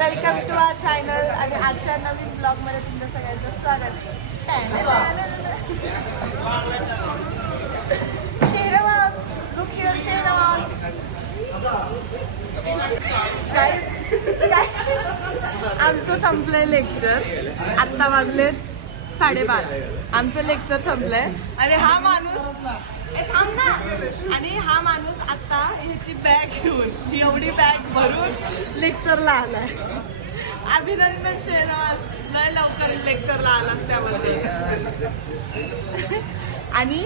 Welcome to our channel आणि आजच्या नवीन blog मध्ये तुमचं सगळ्यांचं स्वागत. Shehnaz, look here Shehnaz. आमचं संपलंय लेक्चर. आत्ता वाजलेत 12:30. आमचं लेक्चर संपलंय आणि हा माणूस थांब ना. आणि हा माणूस आता ह्याची बॅग घेऊन एवढी बॅग भरून लेक्चरला आलाय. अभिनंदन शेहनाज, लय लवकर लेक्चरला आलास त्यामध्ये. आणि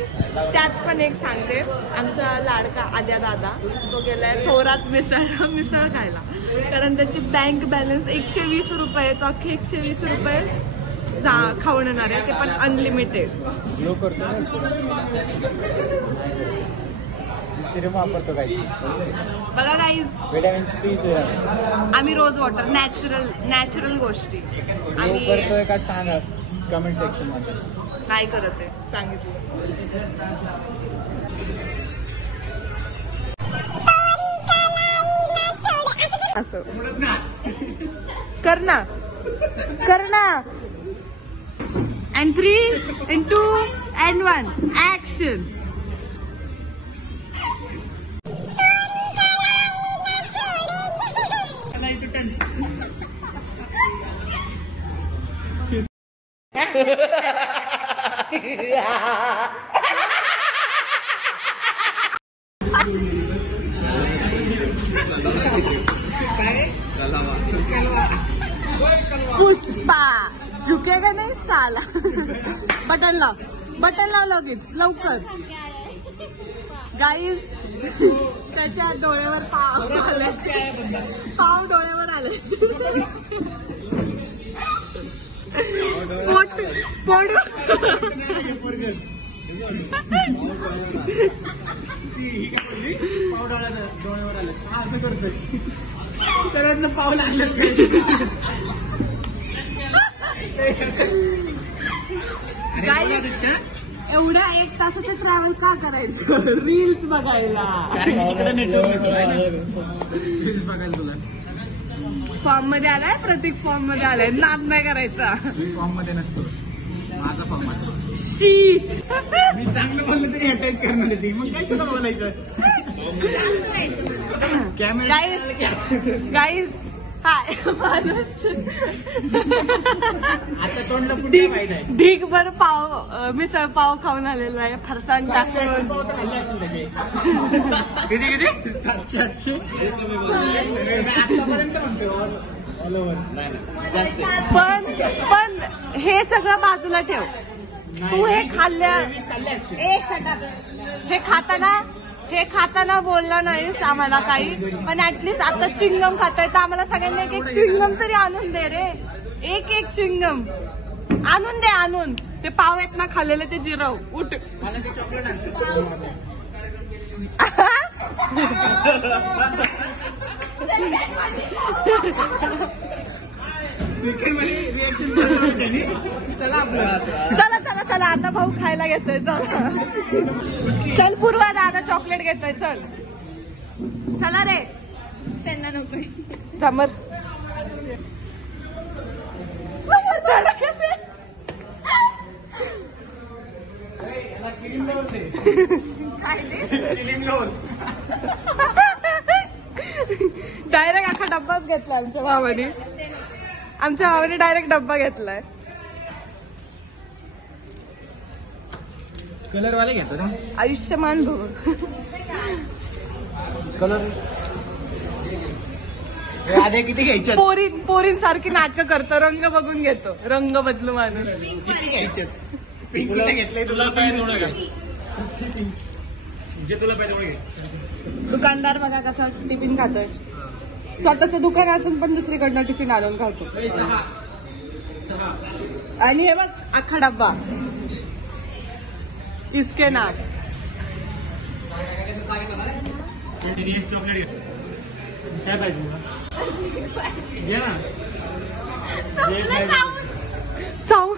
त्यात पण एक सांगते, आमचा लाडका आद्या दादा तो गेलाय थोरात मिसळ खायला. कारण त्याची बँक बॅलन्स 120 रुपये, तो अख्खे 120 रुपये खाऊन येणार आहे, ते पण अनलिमिटेड. बघा गाईज, आम्ही रोज वॉटर नॅचरल गोष्टी आम्ही करतोय का सांगा कमेंट सेक्शन मध्ये. नाही करत आहे, सांगितलं. असं कर ना. And 3 and 2 and 1 action. Pushpa झुकेगा नाही साला. बटन लाव लगेच लवकर. गाईज, त्याच्या डोळ्यावर पाव डोळ्यावर आले. डोळ्यावर आलं असं करतोय तर पाव लागलं. एवढ्या 1 तासाचं ट्रॅव्हल का करायचं? रील्स बघायला. रील्स बघायला तुला फॉर्म मध्ये आलाय, प्रतीक फॉर्म मध्ये आलाय. नाद नाही करायचा. फॉर्म मध्ये नसतो, माझा फॉर्म मध्ये. शी, मी चांगलं बोललं तरी अटॅच करणार होती, मग काय तुला बोलायचं. गाईज हाय माणूस आता तोंडला पुढे माहिती आहे. ढीगभर पाव मिसळ पाव खाऊन आलेला आहे. फरसाण टाकून. किती 700-800 आतापर्यंत म्हणतो. पण हे सगळं बाजूला ठेव. तू हे हे खाताना बोलला नाहीस आम्हाला काही, पण ऍटलीस्ट आता चिंगम खाताय तर आम्हाला सगळ्यांना एक चिंगम तरी आणून दे रे. एक चिंगम आणून दे. आणून ते पाव आहेत ना खाल्लेले ते जिरव. उठ. मला ते चॉकलेट चला आता भाऊ खायला घेतोय. चल पूर्वा, दादा चॉकलेट घेतोय. चला रे. त्यांना नको जमत. डायरेक्ट अख्खा डब्बाच घेतला आमच्या भावाने डायरेक्ट डब्बा घेतलाय. कलर वाले घेतो ना. आयुष्यमान भव. कलर आधी किती घ्यायचं? पोरींसारखी नाटकं करतो. रंग बघून घेतो. रंग बदलू माणूस. किती घ्यायचं? पिंकला घेतलंय तुला जे तुला पाहिजे. दुकानदार बघा कसा टिफिन खातोय. स्वतःचं दुकान असून पण दुसरीकडनं टिफिन आणून खातो. आणि हे बघ अख्खा डब्बा. इसके नाक. चॉकलेट काय पाहिजे घे ना. चाऊ.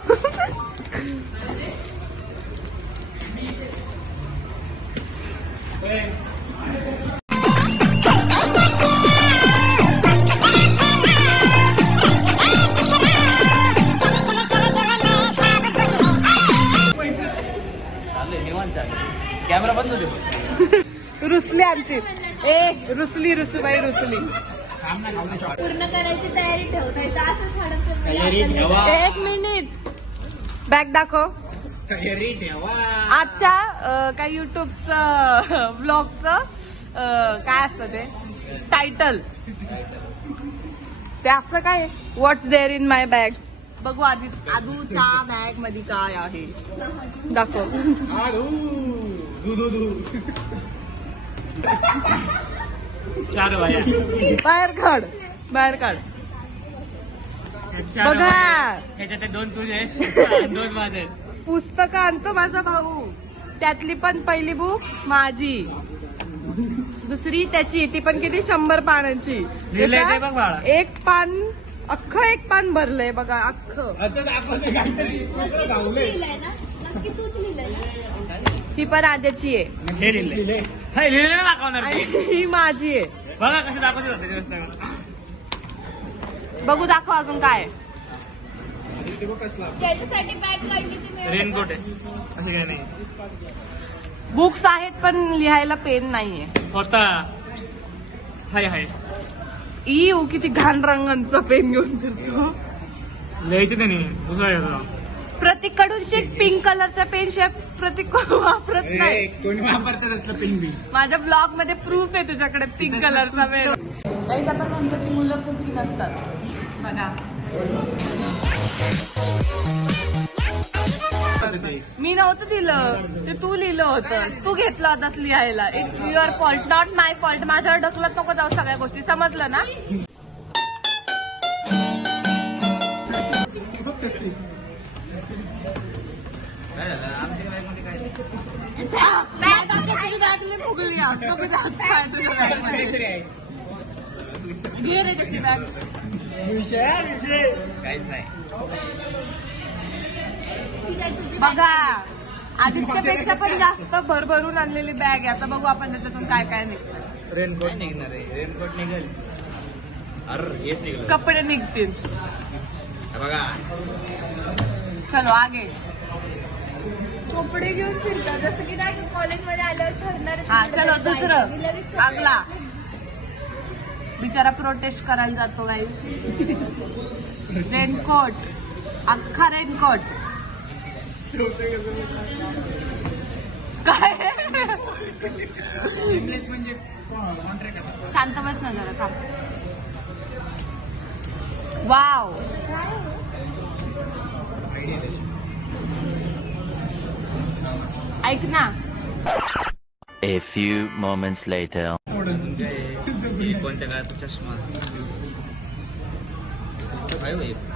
करायची. ए रुसली रुसूबाई रुसली. पूर्ण करायची तयारी ठेवतायचं असं तयारी ठेवा. एक मिनिट बॅग दाखव. तयारी ठेवा. आजच्या काय युट्यूबचं ब्लॉगचं काय असतं ते टायटल ते असं काय व्हॉट्स देअर इन माय बॅग. बघू आधी आदूच्या बॅग मध्ये काय आहे दाखव. चार वाया. बाहेर काढ बाहेर काढ. बघा ह्याच्यात 2 तुझे 2 माझे. पुस्तकं आणतो माझा भाऊ. त्यातली पण पहिली बुक माझी, दुसरी त्याची, ती पण किती 100 पानांची. लिहिलंय बघ बाळा. एक पान अख्खं एक पान भरलंय बघा अख्खं. असं दाखवते काहीतरी लिहिलंय ना, नक्की तूच लिहिलंय ना. ही पण आद्याची आहे हे लिहिलंय. हे लिहिलेलं दाखवणार आणि ही माझी आहे. बघा कसं दाखवते जाते. बघू दाखव अजून काय आहे. ज्याच्यासाठी बॅग काढली ती मिळाली रेनकोट आहे असं काय नाही. बुक्स आहेत पण लिहायला पेन नाहीये. स्वतः हाय येऊ किती घाण रंगांचा पेन घेऊन फिरतो. लिहायचं त्यांनी दुसरा घ्यायचा. प्रतीक कडून शिक. पिंक कलरचा पेन शिवाय प्रतीक वापरत नाही. कोणी वापरतात असलं पिंगी. माझ्या ब्लॉग मध्ये प्रूफ आहे तुझ्याकडे पिंक कलरचा पेन. काही आपण म्हणतो की मुलं कुठली नसतात. बघा मी नव्हतं दिलं ते तू लिहिलं होतं. तू घेतलं होतास लिहायला. It's your fault not my fault. माझ्यावर ढकलत नको जाऊ सगळ्या गोष्टी. समजलं ना. बॅगले फुगली. घे रे त्याची बॅग. काहीच नाही. बघा आदित्यपेक्षा पण जास्त भरभरून आणलेली बॅग आहे. आता बघू आपण त्याच्यातून काय काय निघतं. रेनकोट निघणार आहे. रेनकोट निघेल. अरे येत निघलं. कपडे निघतील. बघा चलो आगे. कपडे घेऊन फिरतात जसं की नाही कॉलेजमध्ये आल्यावर ठरणार. हा चलो दुसरं आगला. बिचारा प्रोटेस्ट करायला जातो गाईस. रेनकोट अख्खा रेनकोट. काय म्हणजे शांत बस ना जरा थांब. वाव ऐक ना. A few moments later. कोणत्या काळाचा चष्मा.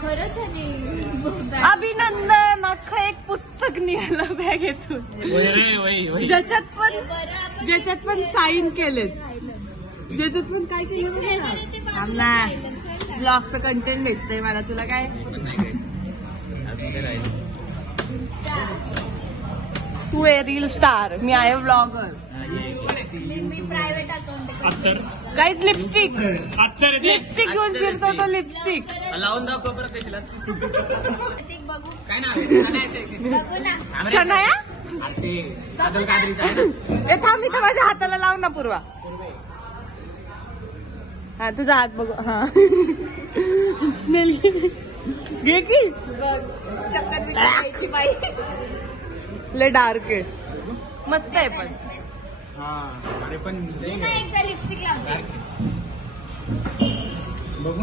खरंच आहे. अभिनंदन. अख्खं एक पुस्तक निघालं बॅगेतून. ज्याच्यात पण साईन केलेत. ज्याच्यात पण काय केलं ना. ब्लॉगचं कंटेंट भेटतंय मला. तुला काय तू आहे रील स्टार. मी आहे ब्लॉगर. मी private account. Guys lipstick lipstick घेऊन फिरतो तो. लिपस्टिक लावून दाखव बरं कशाला. बघू काय ना बघू ना. शनाया कादल कादरीचा ए थांब इथं माझ्या हाताला लाव ना पूर्वा. हा तुझा हात बघू. हा स्मेल घे की. बघ चक्कर बिक्कर बाई. ले डार्क आहे. मस्त आहे पण. हा अरे पण एकदा लिपस्टिक लावते. बघू.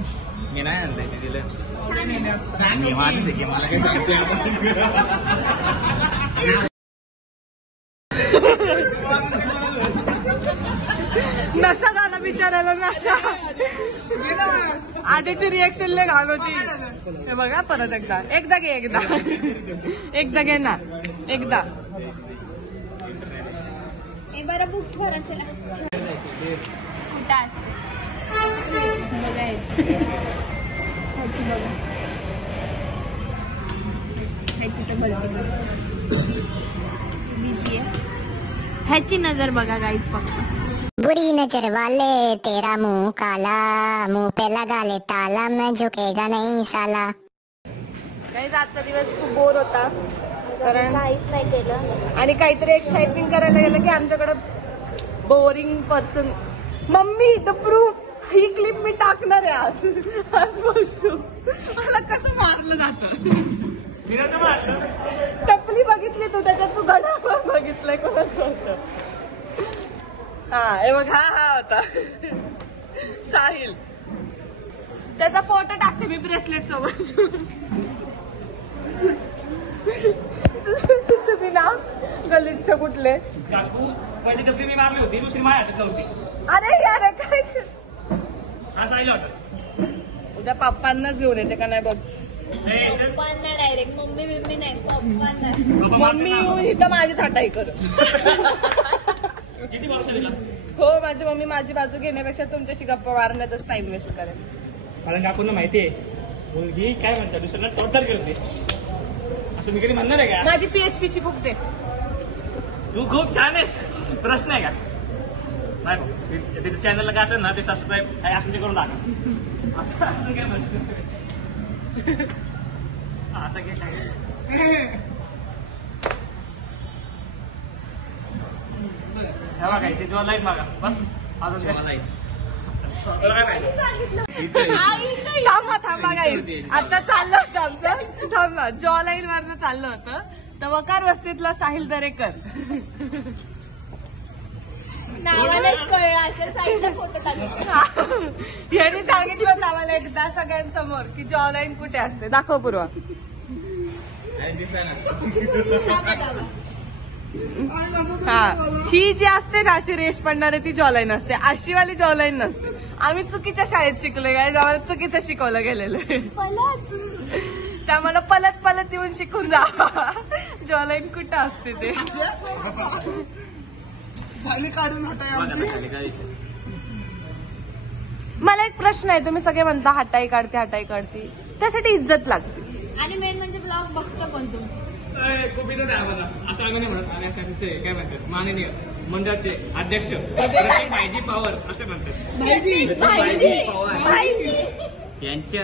मी नाही आणलंय ते दिलं. छान आहे. मी माझंच आहे की मला काय सांगते. नशा झाला बिचारायला. नशा. आधीची रिएक्शन लय घाण होती. हे बघा परत एकदा घे. एकदा घे ना. एकदा बरं बुक्स भरा चला. कुठं असते बघायची. बघा ह्याची तर भलती बिझी आहे. ह्याची नजर बघा गाईस फक्त. बुरी नजर वाले तेरा मुंह काला, मुंह पे लगा ले ताला, मैं झुकेगा नहीं साला. काही आजचा दिवस खूप बोर होता कारण काहीच नाही केलं. आणि काहीतरी एक्साइटिंग करायला गेलं की आमच्याकडे boring person. Mummy the proof, ही क्लिप मी टाकणार आहे आज बघतो मला कसं मारलं जातं. टपली बघितली तू, त्याच्यात तू घड्याळ बघितलंय कोणाचं होतं. हा हे बघ, हा होता साहिल. त्याचा फोटो टाकते मी ब्रेसलेट सोबत. तुम्ही ना गलिच्छ कुठले. पहिली टपली मी मारली होती, दुसरी माझ्या हातात नव्हती. अरे यार काय हा साहिल होता. उद्या पप्पांनाच घेऊन येते का नाही बघ. पप्पांना डायरेक्ट, मम्मी बिम्मी नाही, पप्पांना. मम्मी येऊन इथं माझीच हटाई कर. किती वर्ष दिला? हो माझी मम्मी माझी बाजू घेण्यापेक्षा तुमच्याशी गप्पा मारण्यातच टाइम वेस्ट करेल. कारण काकूंना माहितीये मुलगी काय म्हणतात दुसऱ्याला टॉर्चर करते, असं मी कधी म्हणणार आहे का? माझी PHP ची बुक दे. तू खूप छान आहेस. प्रश्न आहे का? नाही भाऊ, तिथे चॅनलला काय असेल ना ते सबस्क्राईब काय असेल ते करून टाका. असं काय म्हणतो आता काय बघायचे जेव्हा लाईट मागा बस. थांबा गाईस, आता चाललं होतं आमचं. थांबा, जॉ लाईन वरनं चाललं होतं तर वकार वस्तीतला साहिल दरेकर नावानेच कळलं असेल, साईडला फोटो टाकले. यांनी सांगितलं होतं आम्हाला एकदा सगळ्यांसमोर की जॉ लाईन कुठे असते. दाखव पूर्वा. हा, ही जी असते ना अशी रेष पडणारी ती जॉ लाईन असते, अशीवाली जॉ लाईन नसते. आम्ही चुकीच्या शाळेत शिकलोय काय, आम्हाला चुकीचं शिकवलं गेलेलं. त्यामुळे पलत पलत येऊन शिकून जा जॉ लाईन कुठं असते ते. मला एक प्रश्न आहे, तुम्ही सगळे म्हणता हटाई काढते हटाई काढते, त्यासाठी इज्जत लागते. आणि मेन म्हणजे ब्लॉग बघतो पण तुमचे. खूप इथं आहे आम्हाला. असं आम्ही नाही म्हणत. आणि अशाचे काय म्हणतात माननीय मंडळाचे अध्यक्ष भाईजी पवार असे म्हणतात. यांच्या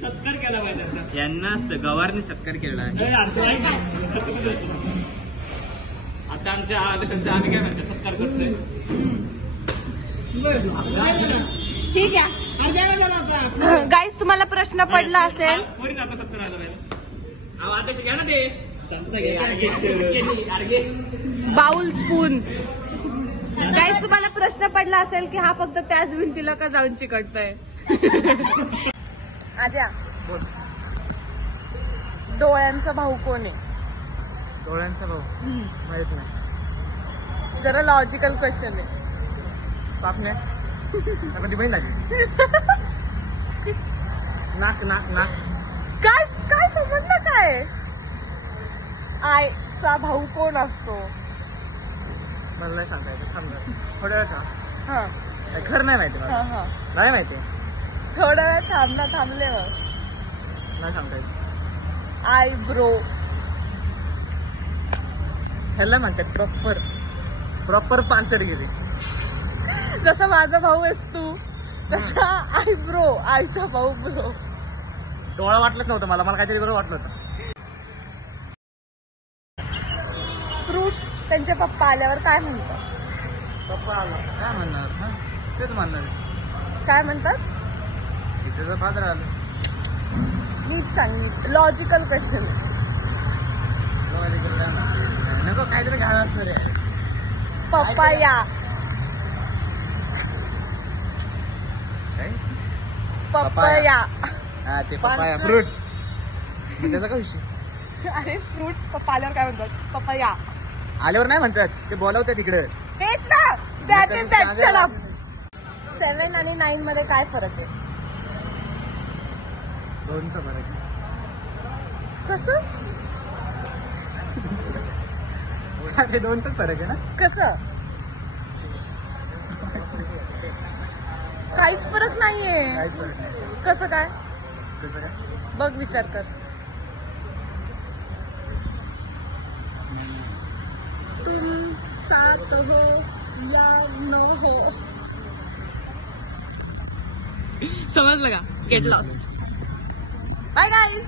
सत्कार केला पाहिजे त्यांचा. यांना गवारने सत्कार केला आहे. आता आमच्या आदेशांचा आम्ही काय म्हणतो सत्कार करतोय. ठीक आहे. गाईज तुम्हाला प्रश्न पडला असेल, वरील आपला सत्कार आला पाहिजे. अध्यक्ष घ्या ना ते बाउल स्पून. गाईज तुम्हाला प्रश्न पडला असेल की हा फक्त त्याच भिंतीला का जाऊन चिकटतोय. आद्या, डोळ्यांचा भाऊ कोण आहे? डोळ्यांचा भाऊ माहित नाही. जरा लॉजिकल क्वेश्चन आहे. पापण्या कधी बहीण लागली. नाक नाक नाक काय काय समजलं काय? आईचा भाऊ कोण असतो? मला नाही सांगता येतं. थांबलं थोड्या वेळ थांब. हा खरं नाही माहिती मला. हा, नाही माहिती. थोडा वेळ थांबल्यावर नाही सांगता येतं. आयब्रो. ह्याला म्हणतात प्रॉपर पांचडगिरी. जसं माझा भाऊ आहेस तू तसा आयब्रो, आईचा भाऊ ब्रो. डोळा वाटलंच नव्हतं मला काहीतरी बरं वाटलं होतं. फ्रुट्स त्यांचे पप्पा आल्यावर काय म्हणतात? पप्पा आला काय म्हणणार, तेच म्हणणार. काय म्हणतात? त्याचा फादर आला. नीट सांग, नीट लॉजिकल क्वेश्चन. नको काहीतरी घाल असणार आहे. पप्पा या. पप्पाया. हा ते पपाया फ्रूट. त्याचा काय विषय? अरे फ्रुट्स पप्पा आल्यावर काय म्हणतात? पप्पाया. आल्यावर नाही म्हणतात, ते बोलावतात इकडे. तेच ना, that is that. Shut up. 7 आणि 9 मध्ये काय फरक आहे? 2चा फरक. कसं? ते 2चाच फरक आहे ना. कसं? काहीच फरक नाहीये. काहीच फरक नाही. कसं काय? कसं काय? बघ, विचार कर. तुम साथ हो या न हो. समजलं का? Get lost. Bye guys.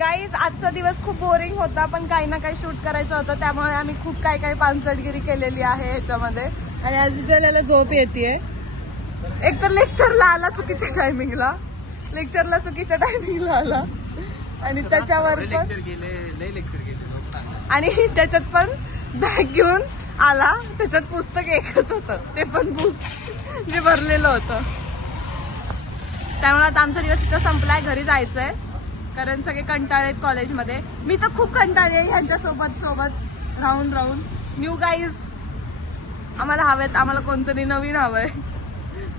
Guys आजचा दिवस खूप बोरिंग होता, पण काही ना काही शूट करायचं होतं, त्यामुळे आम्ही खूप काही पानसटगिरी केलेली आहे ह्याच्यामध्ये. आणि आज याला झोप येते. एक तर लेक्चरला आला चुकीच्या टायमिंगला, आला आणि त्याच्यावर पण लेक्चर केले आणि त्याच्यात पण बॅग घेऊन आला, त्याच्यात पुस्तक एकच होतं, ते पण बुक जे भरलेलं होतं. त्यामुळे आता आमचा दिवस इथं संपलाय, घरी जायचंय कारण सगळे कंटाळे कॉलेजमध्ये. मी तर खूप कंटाळी आहे ह्यांच्या सोबत राहून. न्यू गाईज आम्हाला हवेत, आम्हाला कोणतरी नवीन हवंय,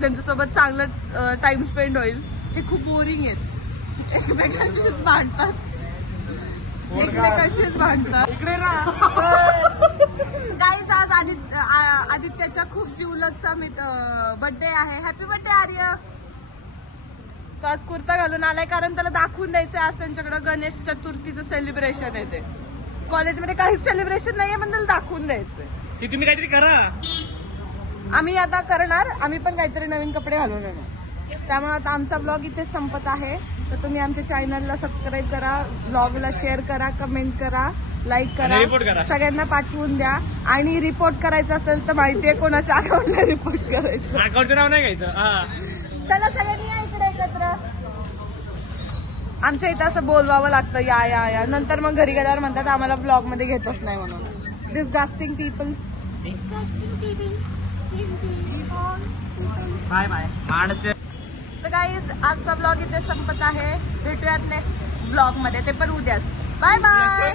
त्यांच्यासोबत चांगलं टाइम स्पेंड होईल. हे खूप बोरिंग आहेत, एकमेकांशीच भांडतात. गाईज आज आदित्याच्या खूप जिवलगचा बर्थडे आहे. हॅपी बर्थडे आर्य. तो आज कुर्ता घालून आलाय कारण त्याला दाखवून द्यायचंय आज त्यांच्याकडे गणेश चतुर्थीचं सेलिब्रेशन आहे. ते कॉलेजमध्ये काहीच सेलिब्रेशन नाहीये, पण त्याला दाखवून द्यायचंय. ती तुम्ही काहीतरी करा. आम्ही आता करणार, आम्ही पण काहीतरी नवीन कपडे घालून येणार. त्यामुळे आता आमचा ब्लॉग इथे संपत आहे. तर तुम्ही आमच्या चॅनलला सबस्क्राईब करा, ब्लॉगला शेअर करा, कमेंट करा, लाईक करा, सगळ्यांना पाठवून द्या. आणि रिपोर्ट करायचं असेल तर माहितीये कोणाच्या अकाउंटला रिपोर्ट करायचं, अकाउंटचं नाव नाही घ्यायचं. चला सगळ्यांनी या इकडे एकत्र. आमच्या इथं असं बोलवावं लागतं या नंतर मग घरी गेल्यावर म्हणतात आम्हाला ब्लॉग मध्ये घेतच नाही म्हणून. Disgusting people's. बाय बाय माणसं. तर गाईज आजचा ब्लॉग इथे संपत आहे. भेटूयात नेक्स्ट ब्लॉग मध्ये, ते पण उद्याच. Bye bye.